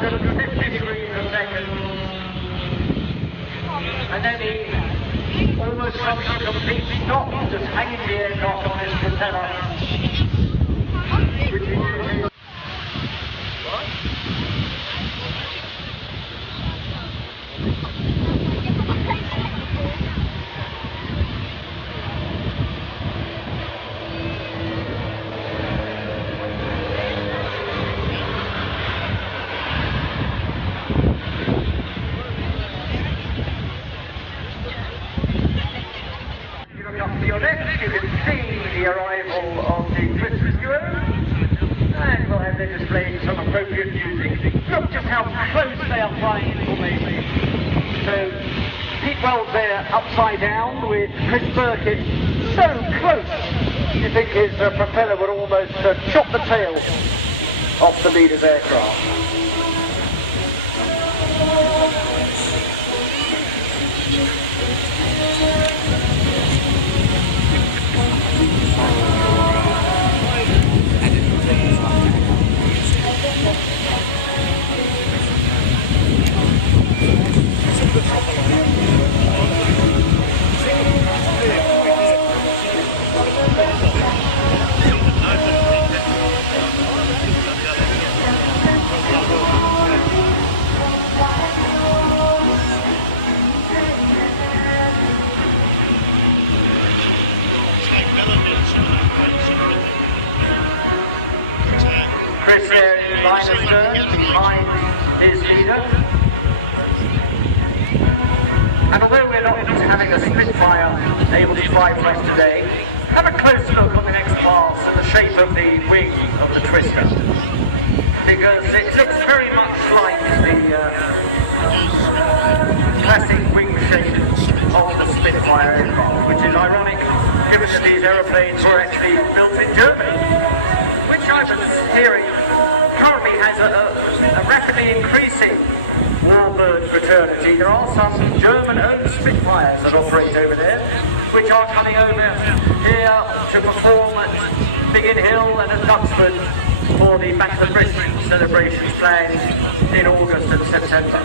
150 degrees a second. And then he almost comes to a complete stop, just hanging the aircraft on his propeller. Which is you can see the arrival of the Christmas grove, and we'll have them displaying some appropriate music. Look just how close they are flying in formation. So Pete Wells there upside down with Chris Burkett so close you think his propeller would almost chop the tail off the leader's aircraft. Chris there in line of turn behind his leader. And although we're not having a Spitfire able to fly for us today, have a close look on the next pass at the shape of the wing of the Twister. Because it looks very much like the classic wing shape of the Spitfire aircraft, which is ironic given that these aeroplanes were actually built in Germany, which I was hearing currently has a rapidly increasing warbird fraternity. There are some German-owned Spitfires that operate over there, which are coming over here to perform at Biggin Hill and at Duxford for the Back to Britain celebrations planned in August and September.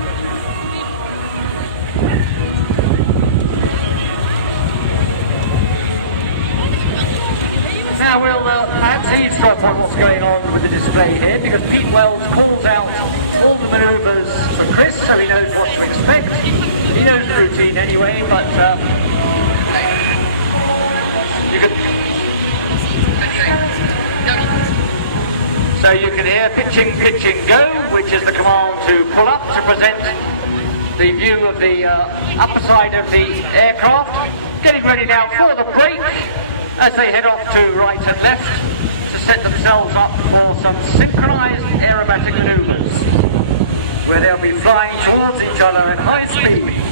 Now we'll perhaps eavesdrop on what's going on with the display here, because Pete Wells calls out all the manoeuvres for Chris, so he knows what to expect. He knows the routine anyway, but you can hear pitching, go, which is the command to pull up to present the view of the upper side of the aircraft. Getting ready now for the break, as they head off to right and left to set themselves up for some synchronized aerobatic maneuvers, where they'll be flying towards each other at high speed.